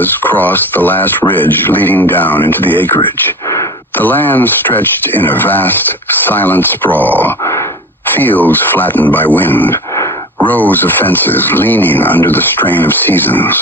Alvarez crossed the last ridge leading down into the acreage. The land stretched in a vast, silent sprawl, fields flattened by wind, rows of fences leaning under the strain of seasons,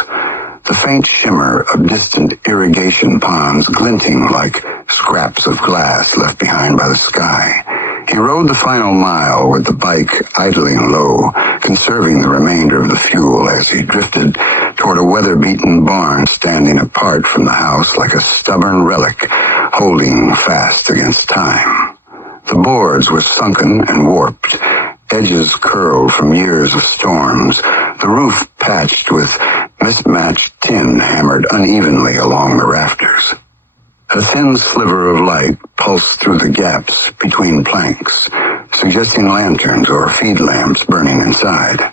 the faint shimmer of distant irrigation ponds glinting like scraps of glass left behind by the sky. He rode the final mile with the bike idling low, conserving the remainder of the fuel as he drifted toward a weather-beaten barn standing apart from the house like a stubborn relic, holding fast against time. The boards were sunken and warped, edges curled from years of storms, the roof patched with mismatched tin hammered unevenly along the rafters. A thin sliver of light pulsed through the gaps between planks, suggesting lanterns or feed lamps burning inside.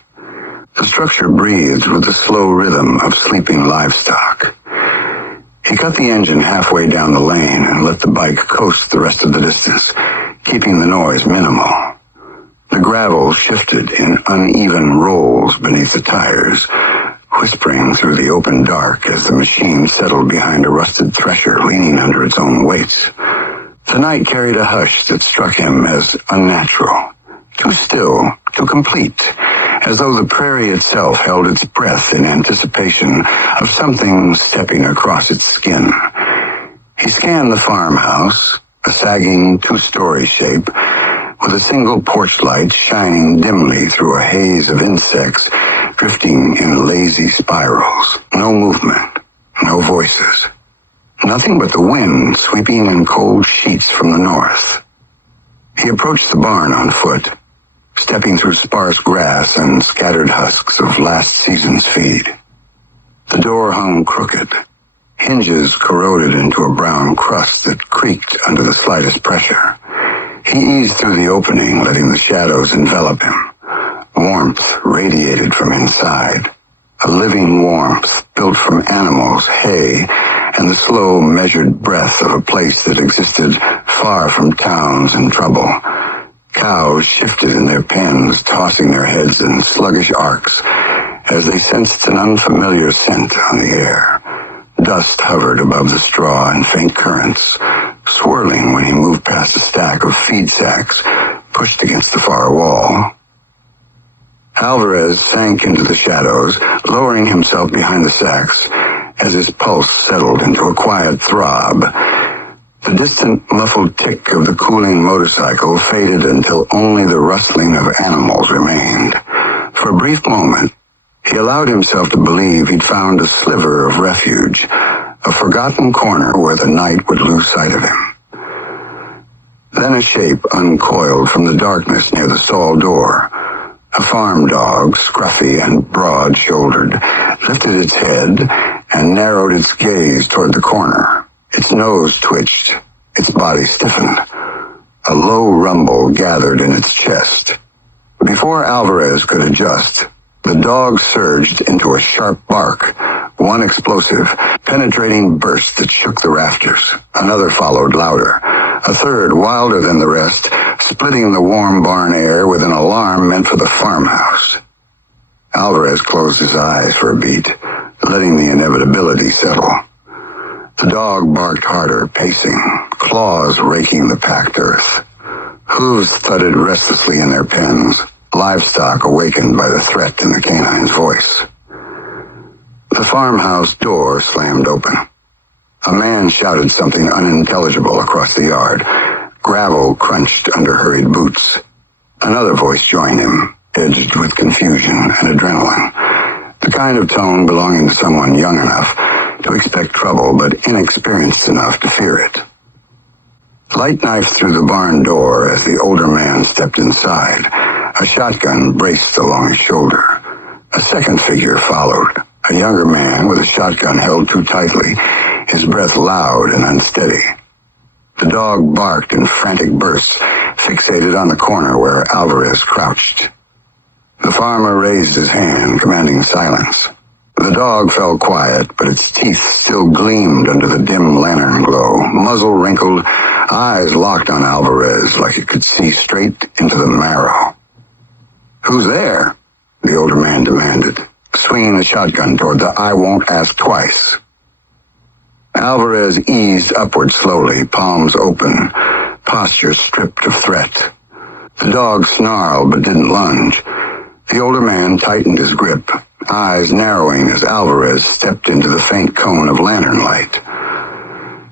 The structure breathed with the slow rhythm of sleeping livestock. He cut the engine halfway down the lane and let the bike coast the rest of the distance, keeping the noise minimal. The gravel shifted in uneven rolls beneath the tires, whispering through the open dark as the machine settled behind a rusted thresher leaning under its own weight. The night carried a hush that struck him as unnatural, too still, too complete, as though the prairie itself held its breath in anticipation of something stepping across its skin. He scanned the farmhouse, a sagging two-story shape, with a single porch light shining dimly through a haze of insects drifting in lazy spirals. No movement, no voices. Nothing but the wind sweeping in cold sheets from the north. He approached the barn on foot, stepping through sparse grass and scattered husks of last season's feed. The door hung crooked, hinges corroded into a brown crust that creaked under the slightest pressure. He eased through the opening, letting the shadows envelop him. Warmth radiated from inside, a living warmth built from animals, hay, and the slow, measured breath of a place that existed far from towns and trouble. Cows shifted in their pens, tossing their heads in sluggish arcs as they sensed an unfamiliar scent on the air. Dust hovered above the straw in faint currents, swirling when he moved past a stack of feed sacks pushed against the far wall. Alvarez sank into the shadows, lowering himself behind the sacks as his pulse settled into a quiet throb. The distant muffled tick of the cooling motorcycle faded until only the rustling of animals remained. For a brief moment, he allowed himself to believe he'd found a sliver of refuge, a forgotten corner where the night would lose sight of him. Then a shape uncoiled from the darkness near the stall door. A farm dog, scruffy and broad-shouldered, lifted its head and narrowed its gaze toward the corner. Its nose twitched, its body stiffened. A low rumble gathered in its chest. Before Alvarez could adjust, the dog surged into a sharp bark, one explosive, penetrating burst that shook the rafters. Another followed louder, a third wilder than the rest, splitting the warm barn air with an alarm meant for the farmhouse. Alvarez closed his eyes for a beat, letting the inevitability settle. The dog barked harder, pacing, claws raking the packed earth. Hooves thudded restlessly in their pens, livestock awakened by the threat in the canine's voice. The farmhouse door slammed open. A man shouted something unintelligible across the yard. Gravel crunched under hurried boots. Another voice joined him, edged with confusion and adrenaline. The kind of tone belonging to someone young enough to expect trouble, but inexperienced enough to fear it. Light knifed through the barn door as the older man stepped inside. A shotgun braced along his shoulder. A second figure followed, a younger man with a shotgun held too tightly, his breath loud and unsteady. The dog barked in frantic bursts, fixated on the corner where Alvarez crouched. The farmer raised his hand, commanding silence. The dog fell quiet, but its teeth still gleamed under the dim lantern glow, muzzle wrinkled, eyes locked on Alvarez like it could see straight into the marrow. "Who's there?" the older man demanded, swinging the shotgun toward the "I won't ask twice." Alvarez eased upward slowly, palms open, posture stripped of threat. The dog snarled but didn't lunge. The older man tightened his grip, eyes narrowing as Alvarez stepped into the faint cone of lantern light.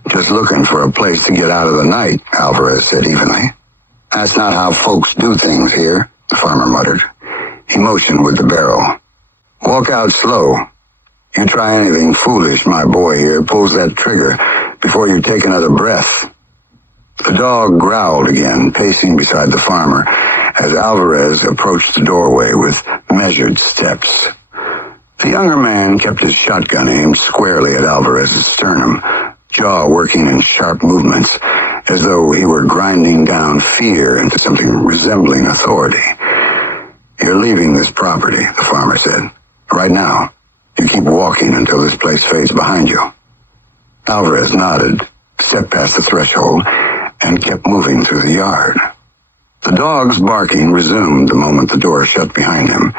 "Just looking for a place to get out of the night," Alvarez said evenly. "That's not how folks do things here," the farmer muttered. He motioned with the barrel. "Walk out slow. You try anything foolish, my boy here pulls that trigger before you take another breath." The dog growled again, pacing beside the farmer as Alvarez approached the doorway with measured steps. The younger man kept his shotgun aimed squarely at Alvarez's sternum, jaw working in sharp movements, as though he were grinding down fear into something resembling authority. "You're leaving this property," the farmer said. "Right now. You keep walking until this place fades behind you." Alvarez nodded, stepped past the threshold, and kept moving through the yard. The dog's barking resumed the moment the door shut behind him,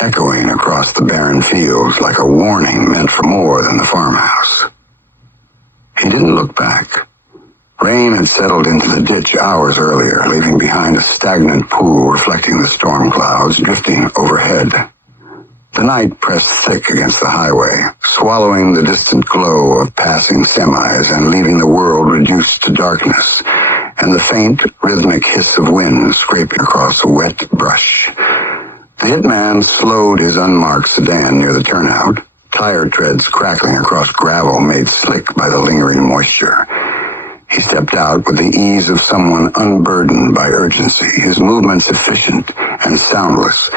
echoing across the barren fields like a warning meant for more than the farmhouse. He didn't look back. Rain had settled into the ditch hours earlier, leaving behind a stagnant pool reflecting the storm clouds drifting overhead. The night pressed thick against the highway, swallowing the distant glow of passing semis and leaving the world reduced to darkness, and the faint, rhythmic hiss of wind scraping across a wet brush. The hitman slowed his unmarked sedan near the turnout, tire treads crackling across gravel made slick by the lingering moisture. He stepped out with the ease of someone unburdened by urgency, his movements efficient and soundless,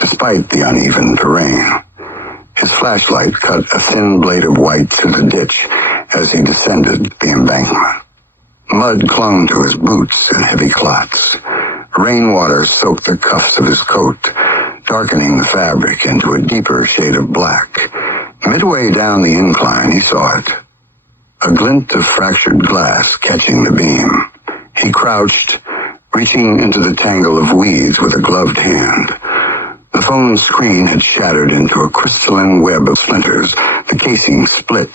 despite the uneven terrain. His flashlight cut a thin blade of white through the ditch as he descended the embankment. Mud clung to his boots in heavy clots. Rainwater soaked the cuffs of his coat, darkening the fabric into a deeper shade of black. Midway down the incline, he saw it. A glint of fractured glass catching the beam. He crouched, reaching into the tangle of weeds with a gloved hand. The phone screen had shattered into a crystalline web of splinters, the casing split,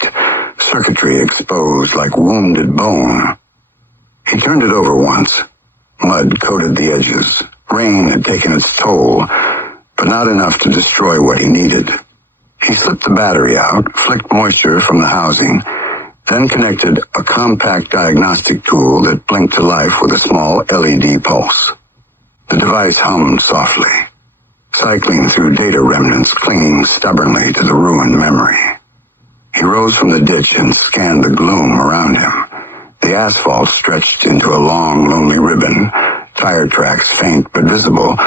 circuitry exposed like wounded bone. He turned it over once. Mud coated the edges. Rain had taken its toll, but not enough to destroy what he needed. He slipped the battery out, flicked moisture from the housing, then connected a compact diagnostic tool that blinked to life with a small LED pulse. The device hummed softly, cycling through data remnants clinging stubbornly to the ruined memory. He rose from the ditch and scanned the gloom around him. The asphalt stretched into a long, lonely ribbon, tire tracks faint but visible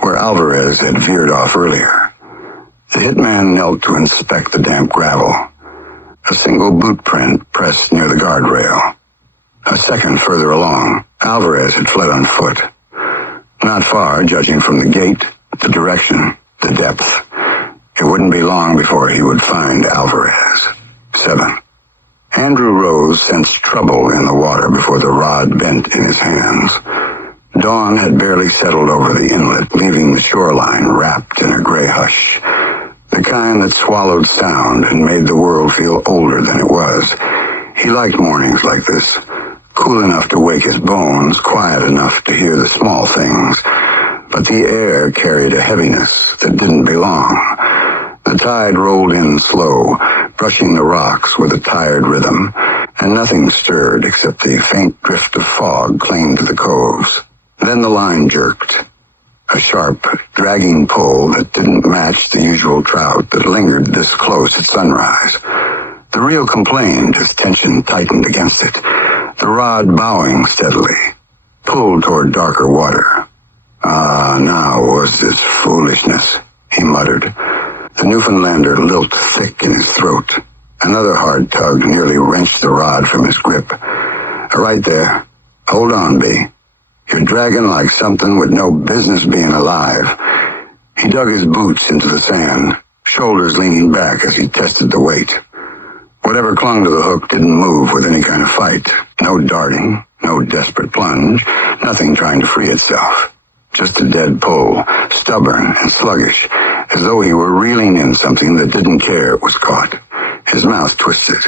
where Alvarez had veered off earlier. The hitman knelt to inspect the damp gravel. A single boot print pressed near the guardrail. A second further along, Alvarez had fled on foot. Not far, judging from the gait, the direction, the depth. It wouldn't be long before he would find Alvarez. 7. Andrew Rose sensed trouble in the water before the rod bent in his hands. Dawn had barely settled over the inlet, leaving the shoreline wrapped in a gray hush. The kind that swallowed sound and made the world feel older than it was. He liked mornings like this, cool enough to wake his bones, quiet enough to hear the small things. But the air carried a heaviness that didn't belong. The tide rolled in slow, brushing the rocks with a tired rhythm, and nothing stirred except the faint drift of fog clinging to the coves. Then the line jerked. A sharp, dragging pull that didn't match the usual trout that lingered this close at sunrise. The reel complained as tension tightened against it, the rod bowing steadily, pulled toward darker water. "Ah, now was this foolishness," he muttered. The Newfoundlander lilt thick in his throat. Another hard tug nearly wrenched the rod from his grip. "Right there. Hold on, B. You're dragging like something with no business being alive." He dug his boots into the sand, shoulders leaning back as he tested the weight. Whatever clung to the hook didn't move with any kind of fight. No darting, no desperate plunge, nothing trying to free itself. Just a dead pull, stubborn and sluggish, as though he were reeling in something that didn't care it was caught. His mouth twisted.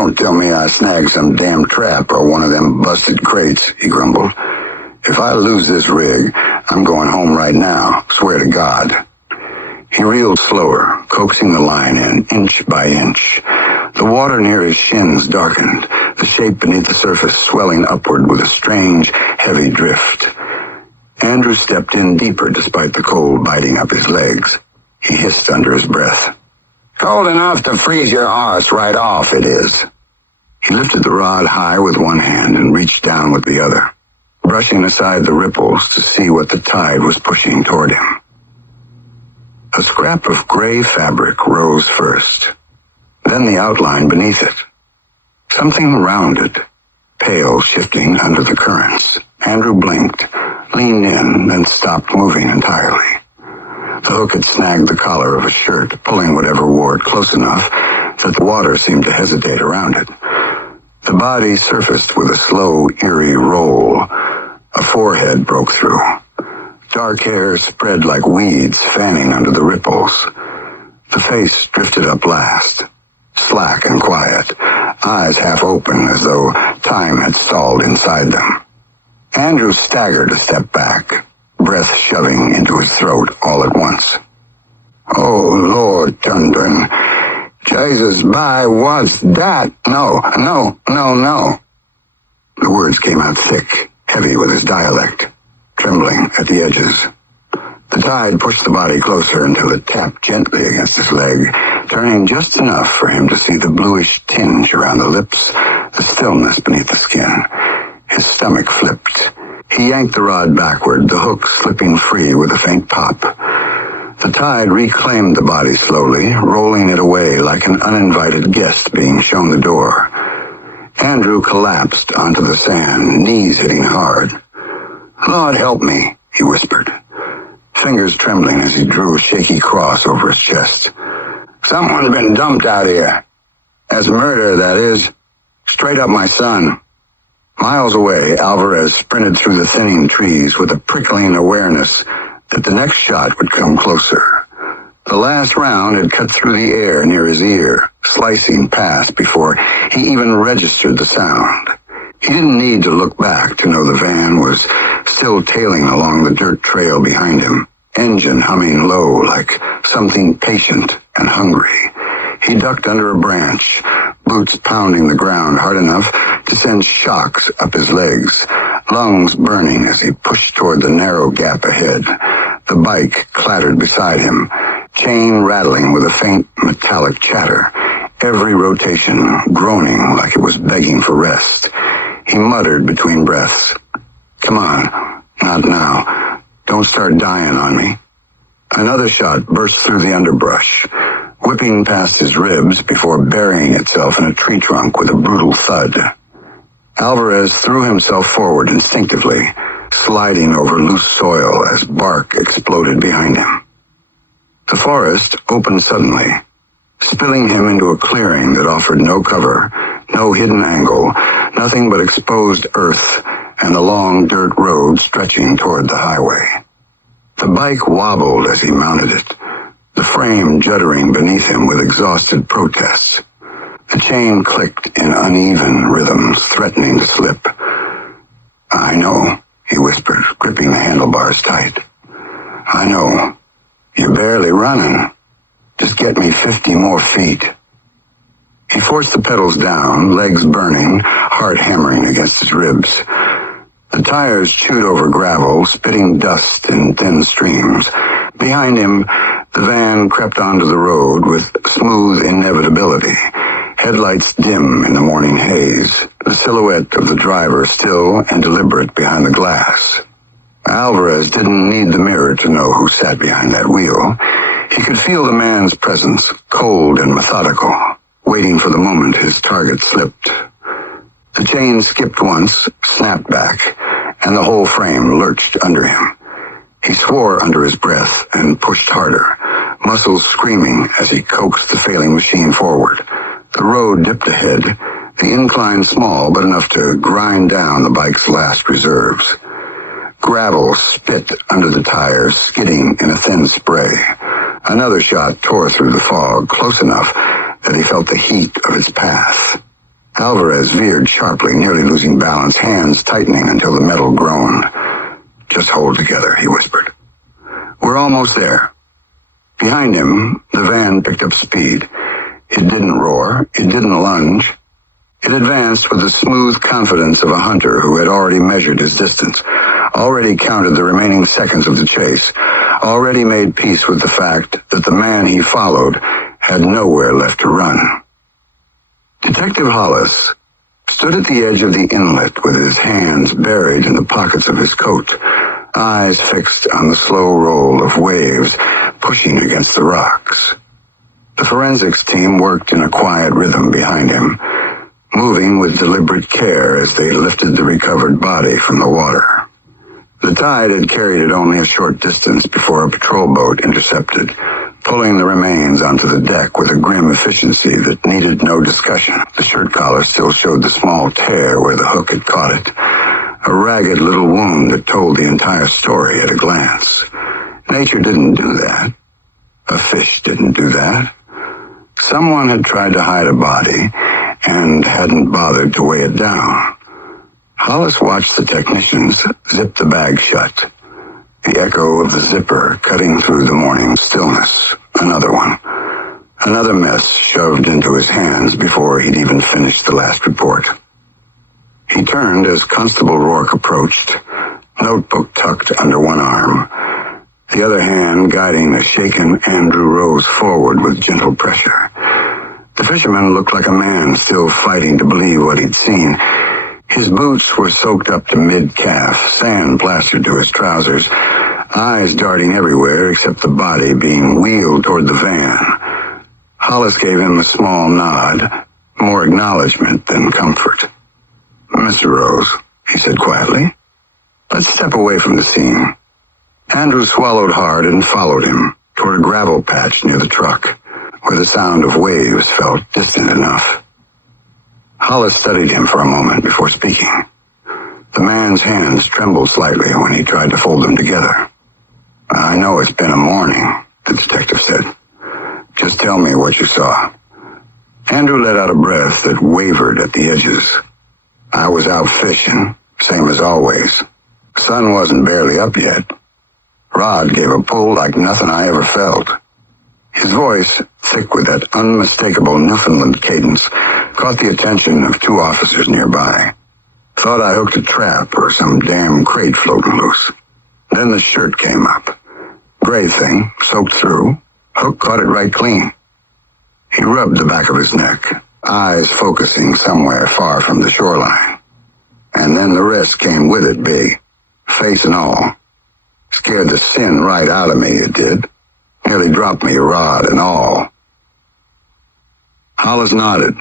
Don't tell me I snagged some damn trap or one of them busted crates, he grumbled. If I lose this rig, I'm going home right now, swear to God. He reeled slower, coaxing the line in, inch by inch. The water near his shins darkened, the shape beneath the surface swelling upward with a strange, heavy drift. Andrew stepped in deeper despite the cold biting up his legs. He hissed under his breath. Cold enough to freeze your arse right off, it is. He lifted the rod high with one hand and reached down with the other, brushing aside the ripples to see what the tide was pushing toward him. A scrap of gray fabric rose first, then the outline beneath it. Something rounded, pale shifting under the currents. Andrew blinked, leaned in, then stopped moving entirely. The hook had snagged the collar of a shirt, pulling whatever wore it close enough that the water seemed to hesitate around it. The body surfaced with a slow, eerie roll. A forehead broke through. Dark hair spread like weeds, fanning under the ripples. The face drifted up last, slack and quiet, eyes half open as though time had stalled inside them. Andrew staggered a step back, breath shoving into his throat all at once. Oh, Lord, Dundon. Jesus, by what's that? No. The words came out thick, heavy with his dialect, trembling at the edges. The tide pushed the body closer until it tapped gently against his leg, turning just enough for him to see the bluish tinge around the lips, the stillness beneath the skin. His stomach flipped. He yanked the rod backward, the hook slipping free with a faint pop. The tide reclaimed the body slowly, rolling it away like an uninvited guest being shown the door. Andrew collapsed onto the sand, knees hitting hard. Lord help me, he whispered, fingers trembling as he drew a shaky cross over his chest. Someone's been dumped out here. As murder, that is. Straight up my son. Miles away, Alvarez sprinted through the thinning trees with a prickling awareness that the next shot would come closer. The last round had cut through the air near his ear, slicing past before he even registered the sound. He didn't need to look back to know the van was still tailing along the dirt trail behind him, engine humming low like something patient and hungry. He ducked under a branch, boots pounding the ground hard enough to send shocks up his legs, lungs burning as he pushed toward the narrow gap ahead. The bike clattered beside him, chain rattling with a faint metallic chatter, every rotation groaning like it was begging for rest. He muttered between breaths, Come on, not now. Don't start dying on me. Another shot burst through the underbrush, whipping past his ribs before burying itself in a tree trunk with a brutal thud. Alvarez threw himself forward instinctively, sliding over loose soil as bark exploded behind him. The forest opened suddenly, spilling him into a clearing that offered no cover, no hidden angle, nothing but exposed earth and the long dirt road stretching toward the highway. The bike wobbled as he mounted it, the frame juddering beneath him with exhausted protests. The chain clicked in uneven rhythms, threatening to slip. I know, he whispered, gripping the handlebars tight. I know. You're barely running. Just get me 50 more feet. He forced the pedals down, legs burning, heart hammering against his ribs. The tires chewed over gravel, spitting dust in thin streams. Behind him, the van crept onto the road with smooth inevitability, headlights dim in the morning haze, the silhouette of the driver still and deliberate behind the glass. Alvarez didn't need the mirror to know who sat behind that wheel. He could feel the man's presence, cold and methodical, waiting for the moment his target slipped. The chain skipped once, snapped back, and the whole frame lurched under him. He swore under his breath and pushed harder, muscles screaming as he coaxed the failing machine forward. The road dipped ahead, the incline small but enough to grind down the bike's last reserves. Gravel spit under the tires, skidding in a thin spray. Another shot tore through the fog, close enough that he felt the heat of its path. Alvarez veered sharply, nearly losing balance, hands tightening until the metal groaned. "Just hold together," he whispered. "We're almost there." Behind him, the van picked up speed. It didn't roar. It didn't lunge. It advanced with the smooth confidence of a hunter who had already measured his distance, already counted the remaining seconds of the chase, already made peace with the fact that the man he followed had nowhere left to run. Detective Hollis stood at the edge of the inlet with his hands buried in the pockets of his coat, eyes fixed on the slow roll of waves pushing against the rocks. The forensics team worked in a quiet rhythm behind him, moving with deliberate care as they lifted the recovered body from the water. The tide had carried it only a short distance before a patrol boat intercepted, pulling the remains onto the deck with a grim efficiency that needed no discussion. The shirt collar still showed the small tear where the hook had caught it, a ragged little wound that told the entire story at a glance. Nature didn't do that. A fish didn't do that. Someone had tried to hide a body and hadn't bothered to weigh it down. Hollis watched the technicians zip the bag shut, the echo of the zipper cutting through the morning stillness. Another one. Another mess shoved into his hands before he'd even finished the last report. He turned as Constable Rourke approached, notebook tucked under one arm, the other hand guiding the shaken Andrew Rose forward with gentle pressure. The fisherman looked like a man still fighting to believe what he'd seen. His boots were soaked up to mid-calf, sand plastered to his trousers, eyes darting everywhere except the body being wheeled toward the van. Hollis gave him a small nod, more acknowledgement than comfort. "Mr. Rose," he said quietly, "let's step away from the scene." Andrew swallowed hard and followed him toward a gravel patch near the truck, where the sound of waves felt distant enough. Hollis studied him for a moment before speaking. The man's hands trembled slightly when he tried to fold them together. "I know it's been a morning," the detective said. "Just tell me what you saw." Andrew let out a breath that wavered at the edges. "I was out fishing, same as always. Sun wasn't barely up yet. Rod gave a pull like nothing I ever felt." His voice, thick with that unmistakable Newfoundland cadence, caught the attention of two officers nearby. "Thought I hooked a trap or some damn crate floating loose." Then the shirt came up. Gray thing, soaked through. Hook caught it right clean. He rubbed the back of his neck, eyes focusing somewhere far from the shoreline. And then the rest came with it big, face and all. Scared the sin right out of me, it did. Nearly dropped me, rod and all. Hollis nodded,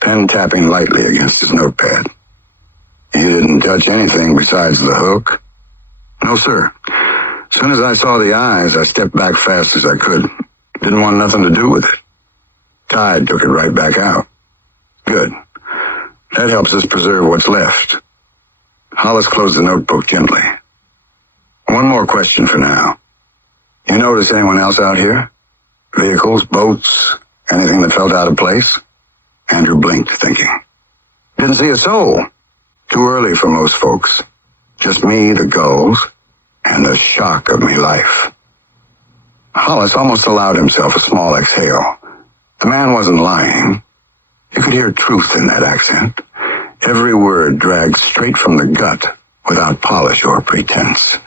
pen tapping lightly against his notepad. "You didn't touch anything besides the hook?" "No, sir. As soon as I saw the eyes, I stepped back fast as I could. Didn't want nothing to do with it. Tide took it right back out." "Good. That helps us preserve what's left." Hollis closed the notebook gently. "One more question for now. You notice anyone else out here? Vehicles, boats, anything that felt out of place?" Andrew blinked, thinking. "Didn't see a soul. Too early for most folks. Just me, the gulls, and the shock of me life." Hollis almost allowed himself a small exhale. The man wasn't lying. You could hear truth in that accent. Every word dragged straight from the gut, without polish or pretense.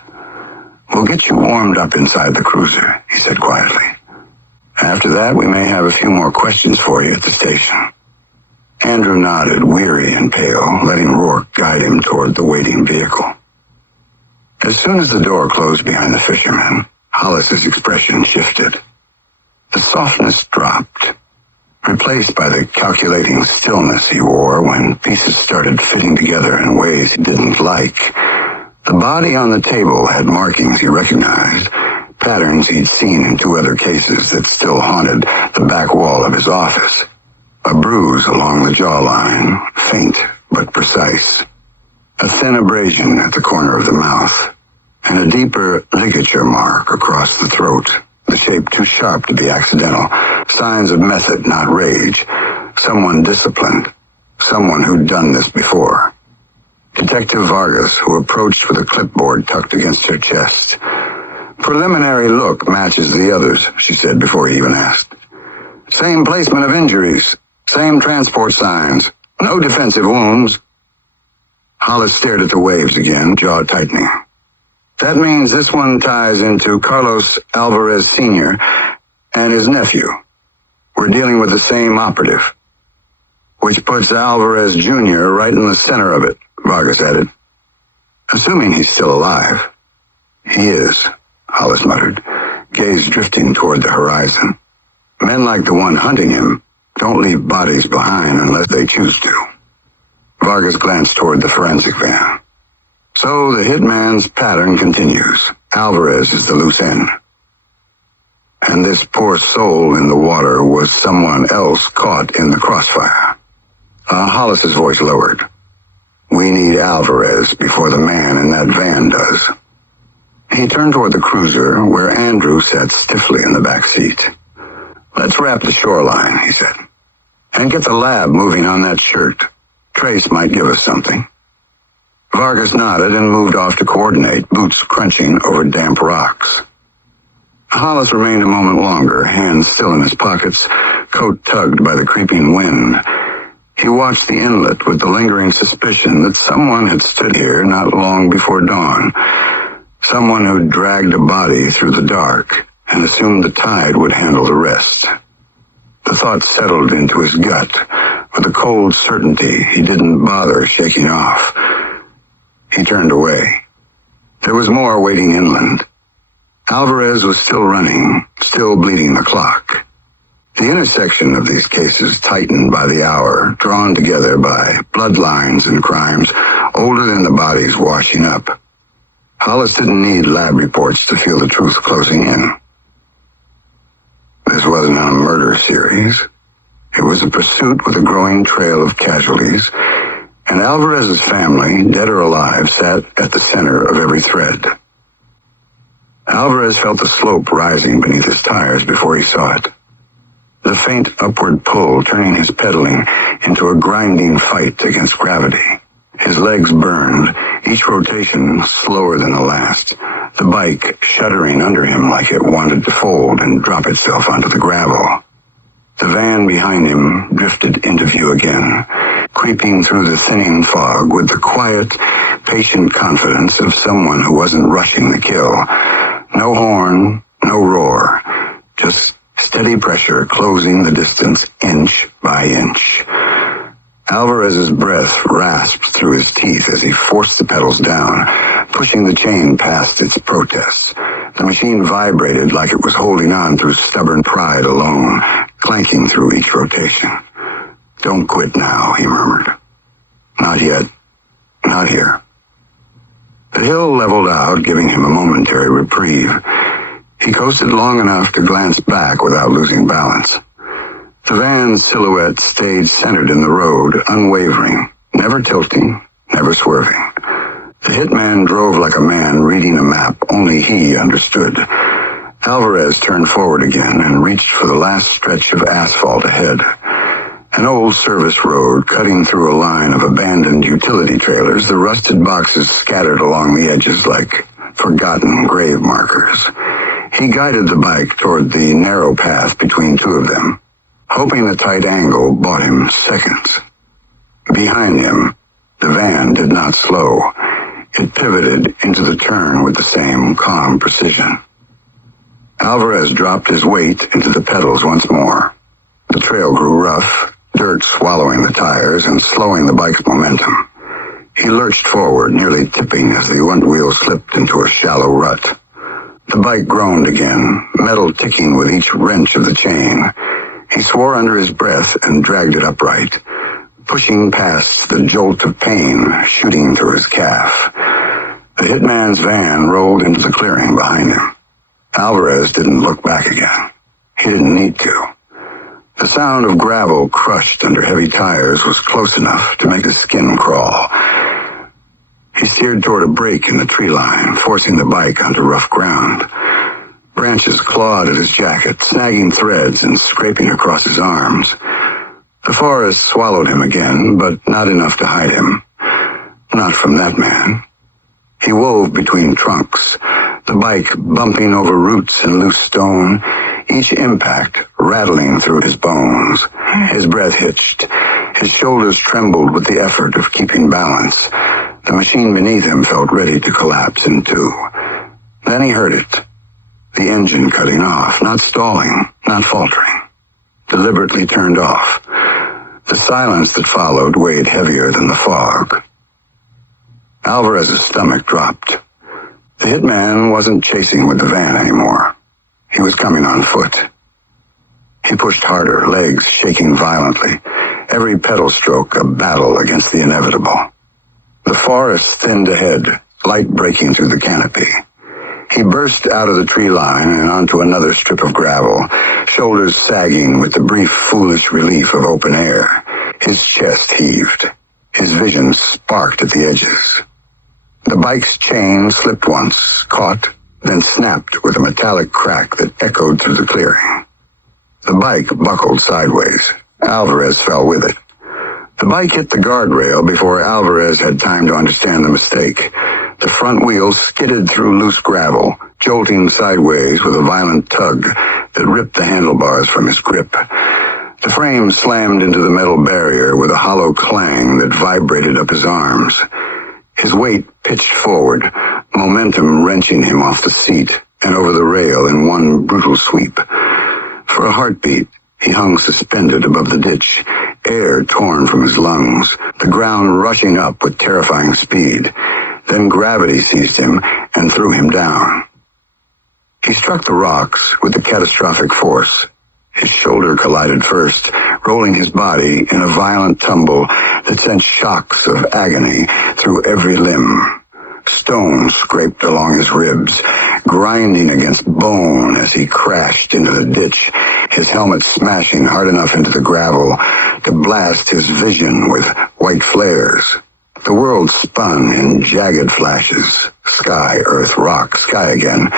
"We'll get you warmed up inside the cruiser," he said quietly. "After that, we may have a few more questions for you at the station." Andrew nodded, weary and pale, letting Rourke guide him toward the waiting vehicle. As soon as the door closed behind the fisherman, Hollis's expression shifted. The softness dropped, replaced by the calculating stillness he wore when pieces started fitting together in ways he didn't like. The body on the table had markings he recognized, patterns he'd seen in two other cases that still haunted the back wall of his office. A bruise along the jawline, faint but precise. A thin abrasion at the corner of the mouth, and a deeper ligature mark across the throat, the shape too sharp to be accidental. Signs of method, not rage. Someone disciplined. someone who'd done this before. Detective Vargas, who approached with a clipboard tucked against her chest. "Preliminary look matches the others," she said before he even asked. "Same placement of injuries, same transport signs, no defensive wounds." Hollis stared at the waves again, jaw tightening. "That means this one ties into Carlos Alvarez Sr. and his nephew. We're dealing with the same operative. Which puts Alvarez Jr. right in the center of it," Vargas added. "Assuming he's still alive." "He is," Hollis muttered, gaze drifting toward the horizon. "Men like the one hunting him don't leave bodies behind unless they choose to." Vargas glanced toward the forensic van. "So the hitman's pattern continues. Alvarez is the loose end. And this poor soul in the water was someone else caught in the crossfire." Hollis's voice lowered. "We need Alvarez before the man in that van does." He turned toward the cruiser, where Andrew sat stiffly in the back seat. "Let's wrap the shoreline," he said. "And get the lab moving on that shirt. Trace might give us something." Vargas nodded and moved off to coordinate, boots crunching over damp rocks. Hollis remained a moment longer, hands still in his pockets, coat tugged by the creeping wind. He watched the inlet with the lingering suspicion that someone had stood here not long before dawn. Someone who dragged a body through the dark and assumed the tide would handle the rest. The thought settled into his gut with a cold certainty he didn't bother shaking off. He turned away. There was more waiting inland. Alvarez was still running, still bleeding the clock. The intersection of these cases tightened by the hour, drawn together by bloodlines and crimes older than the bodies washing up. Hollis didn't need lab reports to feel the truth closing in. This wasn't a murder series. It was a pursuit with a growing trail of casualties, and Alvarez's family, dead or alive, sat at the center of every thread. Alvarez felt the slope rising beneath his tires before he saw it. The faint upward pull turning his pedaling into a grinding fight against gravity. His legs burned, each rotation slower than the last, the bike shuddering under him like it wanted to fold and drop itself onto the gravel. The van behind him drifted into view again, creeping through the thinning fog with the quiet, patient confidence of someone who wasn't rushing the kill. No horn, no roar, just steady pressure closing the distance inch by inch. Alvarez's breath rasped through his teeth as he forced the pedals down, pushing the chain past its protests. The machine vibrated like it was holding on through stubborn pride alone, clanking through each rotation. "Don't quit now," he murmured. "Not yet. Not here." The hill leveled out, giving him a momentary reprieve. He coasted long enough to glance back without losing balance. The van's silhouette stayed centered in the road, unwavering, never tilting, never swerving. The hitman drove like a man reading a map only he understood. Alvarez turned forward again and reached for the last stretch of asphalt ahead. An old service road cutting through a line of abandoned utility trailers, the rusted boxes scattered along the edges like forgotten grave markers. He guided the bike toward the narrow path between two of them, hoping the tight angle bought him seconds. Behind him, the van did not slow. It pivoted into the turn with the same calm precision. Alvarez dropped his weight into the pedals once more. The trail grew rough, dirt swallowing the tires and slowing the bike's momentum. He lurched forward, nearly tipping as the front wheel slipped into a shallow rut. The bike groaned again, metal ticking with each wrench of the chain. He swore under his breath and dragged it upright, pushing past the jolt of pain shooting through his calf. The hitman's van rolled into the clearing behind him. Alvarez didn't look back again. He didn't need to. The sound of gravel crushed under heavy tires was close enough to make his skin crawl. He steered toward a break in the tree line, forcing the bike onto rough ground. Branches clawed at his jacket, snagging threads and scraping across his arms. The forest swallowed him again, but not enough to hide him. Not from that man. He wove between trunks, the bike bumping over roots and loose stone, each impact rattling through his bones. His breath hitched. His shoulders trembled with the effort of keeping balance. The machine beneath him felt ready to collapse in two. Then he heard it. The engine cutting off, not stalling, not faltering. Deliberately turned off. The silence that followed weighed heavier than the fog. Alvarez's stomach dropped. The hitman wasn't chasing with the van anymore. He was coming on foot. He pushed harder, legs shaking violently, every pedal stroke a battle against the inevitable. The forest thinned ahead, light breaking through the canopy. He burst out of the tree line and onto another strip of gravel, shoulders sagging with the brief, foolish relief of open air. His chest heaved. His vision sparked at the edges. The bike's chain slipped once, caught, then snapped with a metallic crack that echoed through the clearing. The bike buckled sideways. Alvarez fell with it. The bike hit the guardrail before Alvarez had time to understand the mistake. The front wheels skidded through loose gravel, jolting sideways with a violent tug that ripped the handlebars from his grip. The frame slammed into the metal barrier with a hollow clang that vibrated up his arms. His weight pitched forward, momentum wrenching him off the seat and over the rail in one brutal sweep. For a heartbeat, he hung suspended above the ditch, air torn from his lungs, the ground rushing up with terrifying speed. Then gravity seized him and threw him down. He struck the rocks with a catastrophic force. His shoulder collided first, rolling his body in a violent tumble that sent shocks of agony through every limb. Stone scraped along his ribs, grinding against bone as he crashed into the ditch, his helmet smashing hard enough into the gravel to blast his vision with white flares. The world spun in jagged flashes, sky, earth, rock, sky again,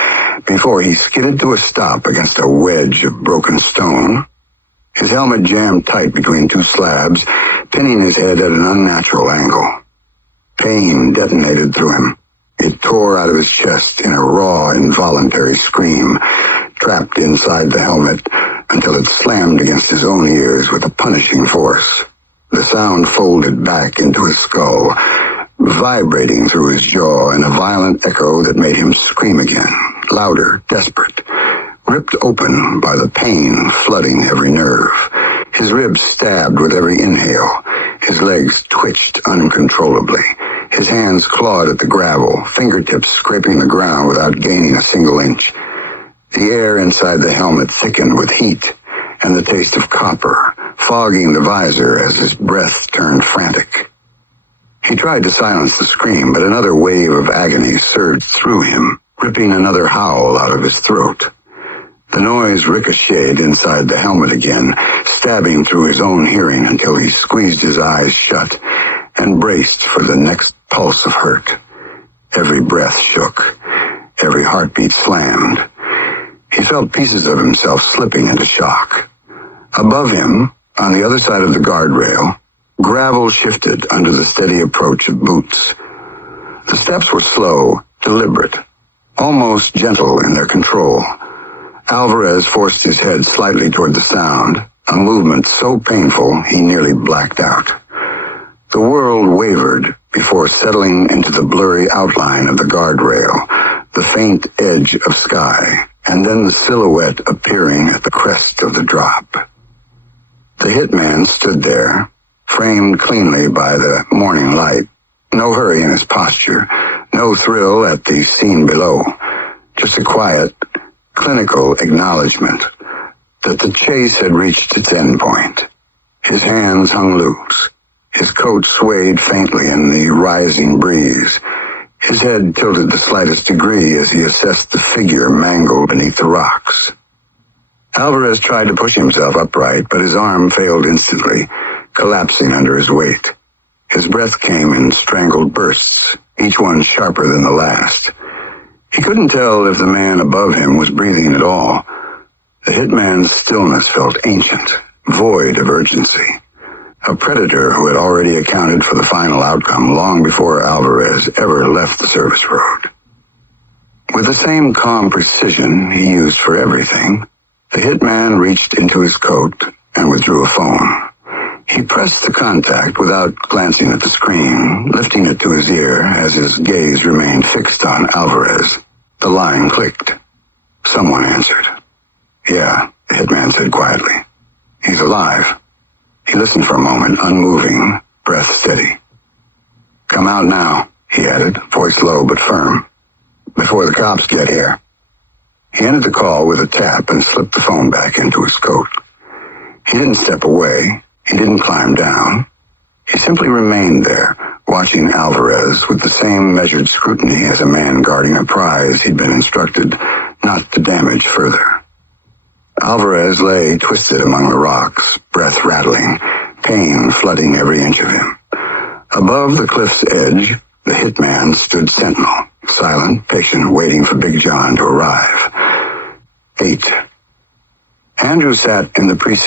before he skidded to a stop against a wedge of broken stone. His helmet jammed tight between two slabs, pinning his head at an unnatural angle. Pain detonated through him. It tore out of his chest in a raw, involuntary scream, trapped inside the helmet until it slammed against his own ears with a punishing force. The sound folded back into his skull, vibrating through his jaw in a violent echo that made him scream again, louder, desperate, ripped open by the pain flooding every nerve. His ribs stabbed with every inhale. His legs twitched uncontrollably. His hands clawed at the gravel, fingertips scraping the ground without gaining a single inch. The air inside the helmet thickened with heat and the taste of copper, fogging the visor as his breath turned frantic. He tried to silence the scream, but another wave of agony surged through him, ripping another howl out of his throat. The noise ricocheted inside the helmet again, stabbing through his own hearing until he squeezed his eyes shut and braced for the next pulse of hurt. Every breath shook. Every heartbeat slammed. He felt pieces of himself slipping into shock. Above him, on the other side of the guardrail, gravel shifted under the steady approach of boots. The steps were slow, deliberate, almost gentle in their control. Alvarez forced his head slightly toward the sound, a movement so painful he nearly blacked out. The world wavered before settling into the blurry outline of the guardrail, the faint edge of sky, and then the silhouette appearing at the crest of the drop. The hitman stood there, framed cleanly by the morning light. No hurry in his posture, no thrill at the scene below, just a quiet, clinical acknowledgement that the chase had reached its end point. His hands hung loose. His coat swayed faintly in the rising breeze. His head tilted the slightest degree as he assessed the figure mangled beneath the rocks. Alvarez tried to push himself upright, but his arm failed instantly, collapsing under his weight. His breath came in strangled bursts, each one sharper than the last. He couldn't tell if the man above him was breathing at all. The hitman's stillness felt ancient, void of urgency. a predator who had already accounted for the final outcome long before Alvarez ever left the service road. With the same calm precision he used for everything, the hitman reached into his coat and withdrew a phone. He pressed the contact without glancing at the screen, lifting it to his ear as his gaze remained fixed on Alvarez. The line clicked. Someone answered. "Yeah," the hitman said quietly. "He's alive." He listened for a moment, unmoving, breath steady. "Come out now," he added, voice low but firm, "before the cops get here." He ended the call with a tap and slipped the phone back into his coat. He didn't step away. He didn't climb down. He simply remained there, watching Alvarez with the same measured scrutiny as a man guarding a prize he'd been instructed not to damage further. Alvarez lay twisted among the rocks, breath rattling, pain flooding every inch of him. Above the cliff's edge, the hitman stood sentinel, silent, patient, waiting for Big John to arrive. 8. Andrew sat in the precinct